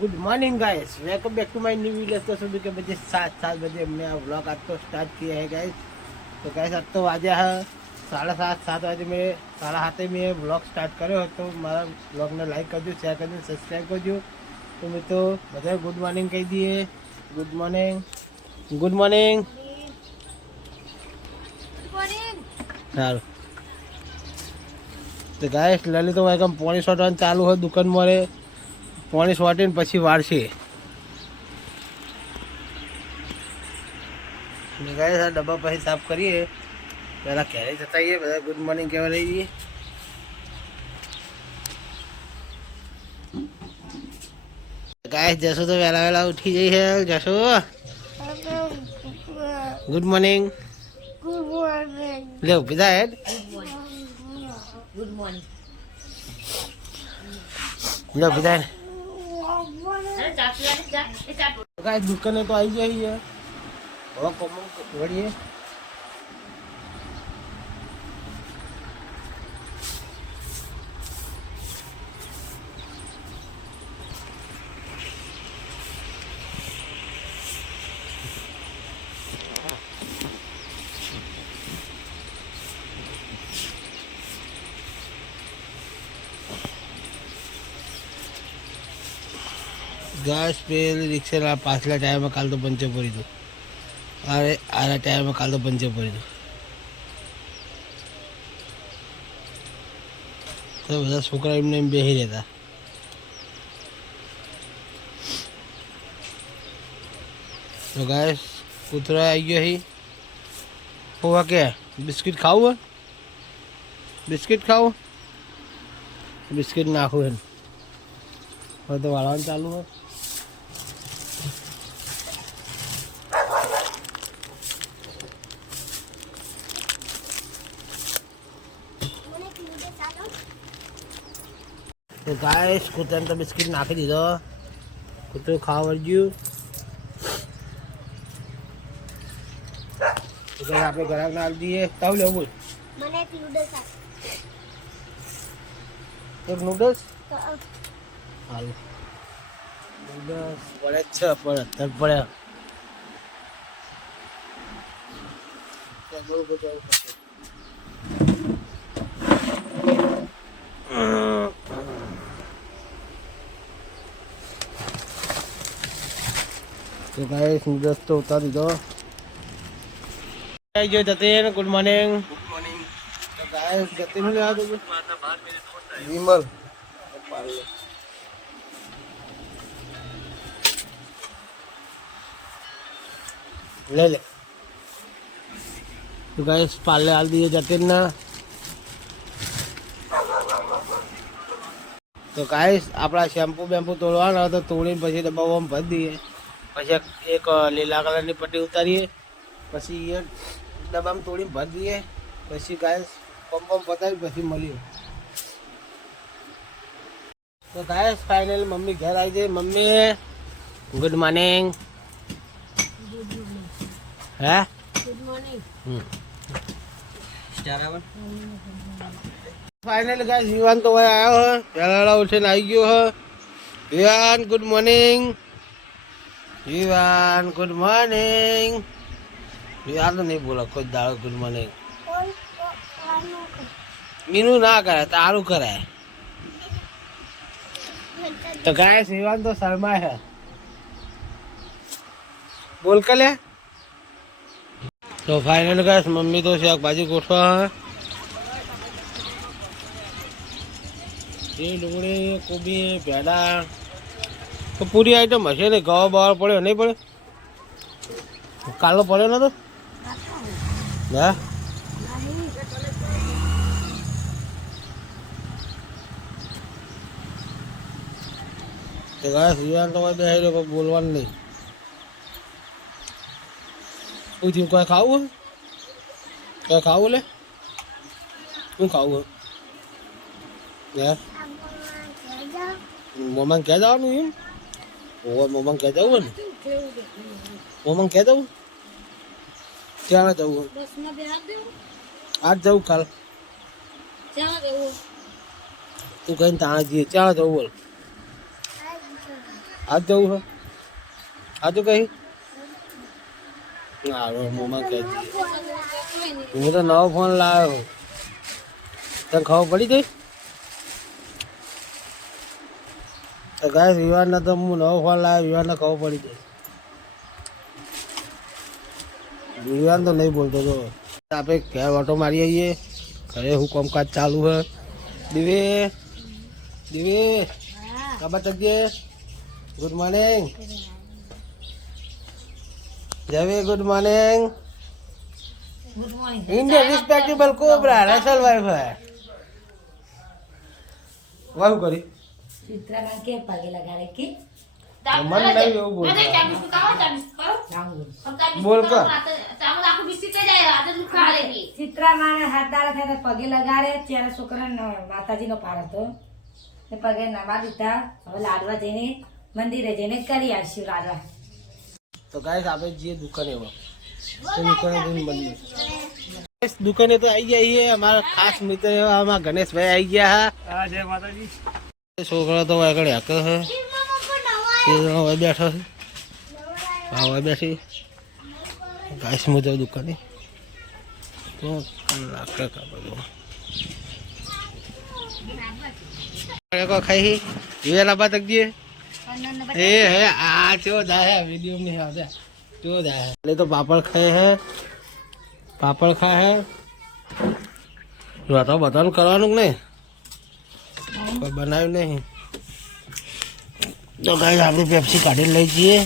Good morning guys, welcome back to my new video. तो सुबह के बजे 7 बजे हमने व्लॉग आज तो स्टार्ट किया है गाइस। तो गाइस आज तो वाजे है 7:30 में 7:30 में व्लॉग स्टार्ट કર્યો હતો। મારા વ્લોગને લાઈક કરજો, શેર કરજો, સબસ્ક્રાઈબ કરજો। તો મિત્રો બધા ગુડ મોર્નિંગ કહી દઈએ। ગુડ મોર્નિંગ, ગુડ મોર્નિંગ, સારું। તો ગાઈસ લલિતો એકમ પાણી છોડવાનું ચાલુ હોય દુકાન મારે। પાણી છોટીને પછી વાળશે। ગાઈસ આ ડબ્બા પછી સાફ કરીએ, પહેલાં ઘરે જતા આવીએ, બધા ગુડ મોર્નિંગ કહેવા લઈ જઈએ। ગાઈસ જશો તો વહેલા વહેલા ઉઠી જઈ છે। જશો ગુડ મોર્નિંગ, લે ઉભી થાય હેડ। ગુડ મોર્નિંગ લે ઉભી થાય। અરે ચા પીવાની ચા એ ચા ગાઈસ દુકાને તો આવી જાય છે, હવે કોમ વળીએ। गैस पे रिक्शा पाछला टायर में काल तो पंचर पड़ी दो। अरे आरा टायर में काल तो पंचर पड़ी दो। तो બધા છોકરા એમને એમ બેસી રહેતા। तो गैस કૂતરો આવી ગયો અહીં। હોવા કે બિસ્કિટ ખાવું હે? બિસ્કિટ ખાવું? બિસ્કિટ નાખું હે। હવે તો વાળવાનું ચાલુ હોય। तो गाइस કૂતરાને તો બિસ્કિટ નાખી દીધો। કૂતરું ખાવા વળગ્યું। તો ગાઈસ આપણે ઘરાકને આપી દઈએ। તાવ લેવું બોલ। મને એક નૂડલ્સ આપ। એક નૂડલ્સ હાલ। નૂડલ્સ પડે જ છે, પણ અત્યારે પડે બરોબર જવું પડશે। तो गाइस नूडल्स तो उतार दीधो। जो Jatin good morning. Good morning. तो गाइस जतीन ले आ दो विमल ले ले। तो गाइस पाले डाल दिए जतीन ना। तो गाइस अपना शैम्पू बेम्पू तोड़वाना तो तोड़ी પછી ડબ્બામાં ભરી દઈએ। પછી એક લીલા કલરની પટ્ટી ઉતારીએ, પછી એ ડબ્બામાં તોડીને ભરી દઈએ। પછી ગાઈસ પંપ પતાવી પછી મળીએ। તો ગાઈસ ફાઇનલ મમ્મી ઘેર આવી જાય। Mummy good morning. Hey good morning final guys Vivaan तो वही आया है, पहला उठे आई गयो है। Vivaan good morning. Vivaan good morning. Vivaan तो नहीं बोला कोई दाड़ो गुड मॉर्निंग। मीनू ना करे तारू करे। तो गाइस विवान तो शर्मा है, बोल कर ले। तो फाइनल गाइस मम्मी तो शाक भाजी गोठवा है। ये डूंगળી કોબી ભેડા તો પૂરી આઈટમ હશે ને। ગવા બવા પડ્યો નહીં પડે? કાલો પડ્યો નતો? હા તો ગાઈસ જીવાન તો કોઈ બેહી રહ્યો, બોલવાનું નહીં। શું થયું? કોઈ ખાવું? કોઈ ખાવું લે? શું ખાવું? હે મોમાં ક્યાં જવાનું એમ? ઓવર મોમાં ક્યાં જવું ને? મોમાં ક્યાં જવું? ક્યાં જવું? બસમાં બેહાર દેવું આજ જવું કાલ? ક્યાં દેવું? તું કહીને તાણા જઈએ, ક્યાં જવું બોલ? આજ જવું હે આજુ કઈ ના મોમાં કહી હું તો નવો ફોન લાવ્યો તને ખબર પડી ગઈ તો ગાય વિવાદને તો હું નવો ફોન લાવ્યો વિવાદને ખબર પડી ગઈ વિવાદ તો નહીં બોલતો તો આપણે ઘેર ઓટો મારી આવીએ ઘરે હું કામકાજ ચાલુ હે દિવે દિવે ખબર ચકીએ ગુડ મોર્નિંગ જવે good morning Indian respectable cobra Russell wife hey વાહ કરી ચિત્રા કે પગે લગાડે કે મન નહીં એવું બોલ બોલ કા ચિત્રા માને હાથ દાડા થાય પગે લગાડે ત્યારે છોકરા માતાજી નો પાર હતો એ પગે નવા દીધા હવે લાડવા જઈને મંદિરે જઈને કરી આવશું લાડવા તો ગાઈસ આપણે જે દુકાને દુકાને મળીએ દુકાને તો આવી ગયા છીએ અમારા ખાસ મિત્ર અમારા ગણેશભાઈ આવી ગયા હા જય માતાજી છોકરા તો આગળ હાકે હે એ જણા હવે બેઠા છે હા હવે બેઠી ગાઈસ મુજબ દુકાને તો લાકડા કા બધું કો ખાઈ ये लाबा तक दिए ए है आ चो दा है वीडियो में आ चो दा है पहले तो पापड़ खाए हैं पापड़ खाए हैं बताओ बताओ करवानु नहीं कोई बनायो नहीं तो गाइस આપણે પેપ્સી કાઢી લઈ જઈએ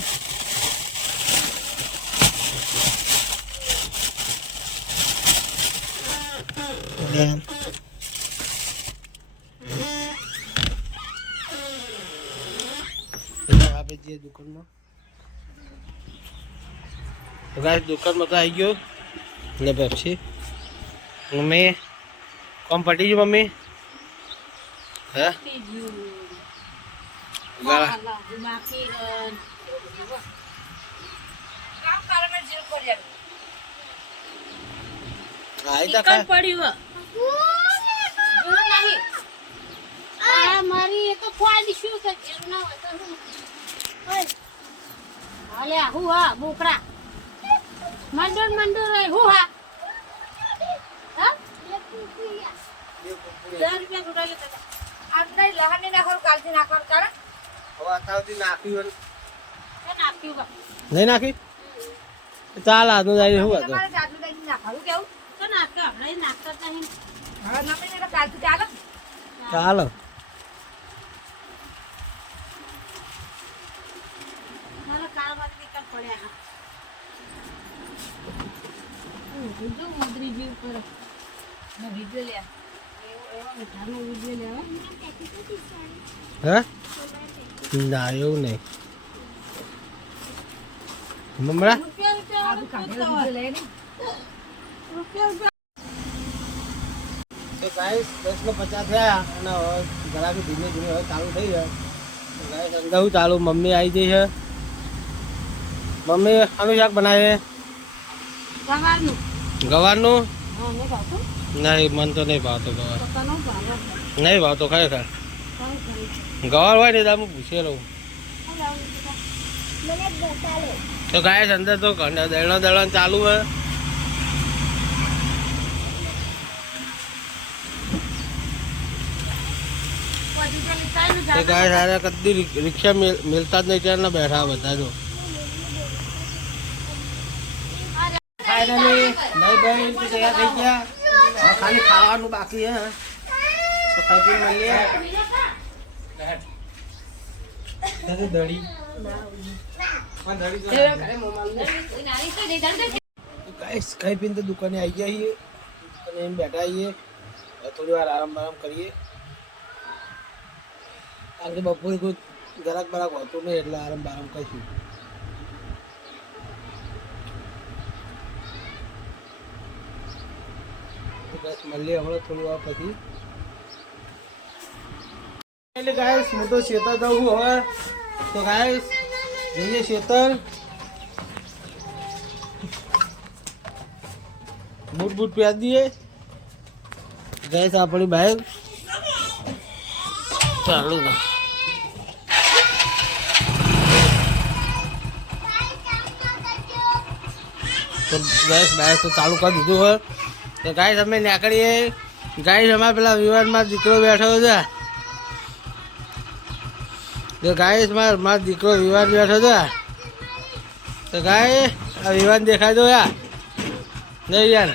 દુકાનમાં તો ગાઈસ દુકાનમાં તો આવી ગયો ને પેપ્સી મમ્મી કોમ પટી ગયું મમ્મી હે મારી એ તો ખોવાઈ શું છે જીરું ના હોય તો અલ્યા હું હા બોકરા મંડોર હું હા હા 10 રૂપિયા ગોડા લેતા આપણે લહાને નાખો કાલથી નાખવાનું કારણ હવે આતાવથી નાખ્યું કે નાખ્યું બા નહીં નાખી ચાલ આજનું જાય શું હતું તમારે જાજુ દઈ નાખવાનું કેવું તો નાખ આપણે નાખતા નહીં હા ના મેં કાલથી ચાલો ચાલો હે ના એવું નહીં મમરા તો ગાઈસ 10:50 થયા અને ઘરાકી ધીમે ધીમે હવે ચાલુ થઈ ગયા ગાઈસ અંદર ચાલુ મમ્મી આવી ગઈ છે મમ્મી આનું શાક બનાવે ગવારનું નહીં મન તો નહીં ભાવતો ગવાર નહીં ભાવતો ખરેખર ગવાર હોય ને તો હું પૂછી લઉં તો ગાય અંદર તો દળણ ચાલુ હે તો ગાય સારા કદી રિક્ષા મિલતા જ નહીં ત્યાં બેઠા બધા જો ફાઇનલી નહીં ભાઈ તૈયાર થઈ ગયા હવે ખાલી ખાવાનું બાકી હે તો ખાઈ મળીએ દડી ખાઈ પીને તો દુકાને આવી ગયા છીએ દુકાને એમ બેઠા છીએ થોડી વાર આરામ કરીએ આજે બપોરે કોઈ ગરાક બરાક હોતું નહીં એટલે આરામ કરીશું મળીએ હમણાં થોડી વાર પછી એટલે ગાઈસ હું તો શેતર જવું હવે તો ગાઈસ જઈએ શેતર બૂટ પહેરી દઈએ ગાઈસ આપણી બાઈક ચાલુ તો ગેસ બાય તો ચાલુ કરી દીધું હોય તો ગાઈસ અમે નીકળીએ. ગાઈસ અમારા પેલા વિવાદમાં દીકરો બેઠો છે. તો ગાઈસ મારો દીકરો વિવાદ બેઠો છે. તો ગાય આ વિવાદ દેખાય દો યાર નહીં યાર.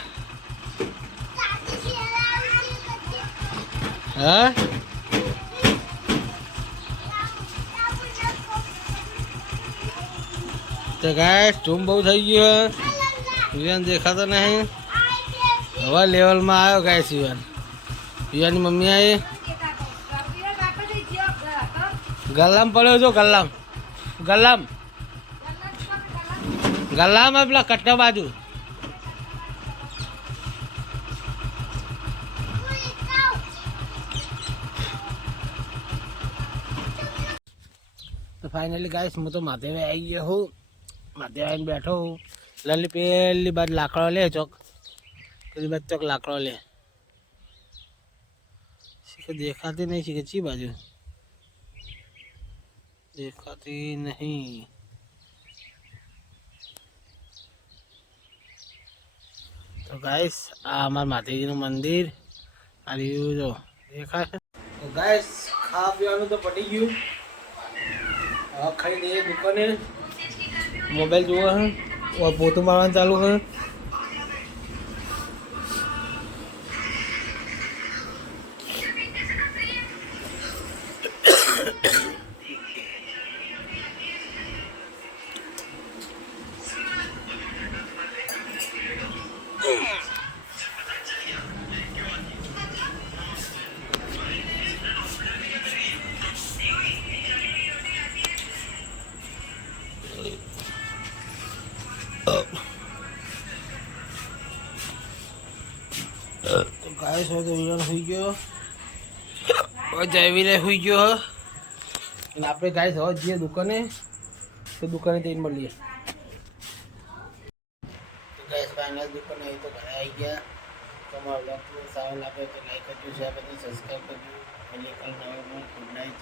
હા તો ગાઈસ ધૂમ બહુ થઈ ગયું. વિવાન દેખાતો નહીં. હવે લેવલમાં આવ્યો ગાઈસ વિવાન. વિવાનની મમ્મી આવી ગલ્લામ પડ્યો છો. ગલ્લામ પેલા કટ્ટા બાજુ. તો ફાઇનલી ગાઈસ હું તો માધેવે આવી ગયો હું. માધેવ આવીને બેઠો હું. લલી પેલી બાજુ લાકડો લે ચોક. પેલી બાજુ ચોક લાકડો લે. દેખાતી નહીં શીખે ચી બાજુ દેખાતી નહીં. તો ગાઈસ આ અમારા માતાજીનું મંદિર આ રહ્યું જો દેખાય. તો ગાઈસ ખાવા પીવાનું તો પડી ગયું. હવે ખાઈ દઈએ દુકાને. મોબાઈલ જોવો હે પોતું મારવાનું ચાલુ હે. તો ગાઈસ હોય તો વિરાન હોઈ ગયો. હવે જયવીરે હોઈ ગયો. અને આપણે ગાઈસ હવે જઈએ દુકાને. તો દુકાને જઈને મળીએ. તો ગાઈસ ફાઇનલ દુકાને તો ઘરે આવી ગયા. તમારો બ્લોગ સારો લાગે તો લાઈક કરજો, શેર કરજો, સબસ્ક્રાઈબ કરજો. એટલે કાલ નવા ગુડ નાઇટ.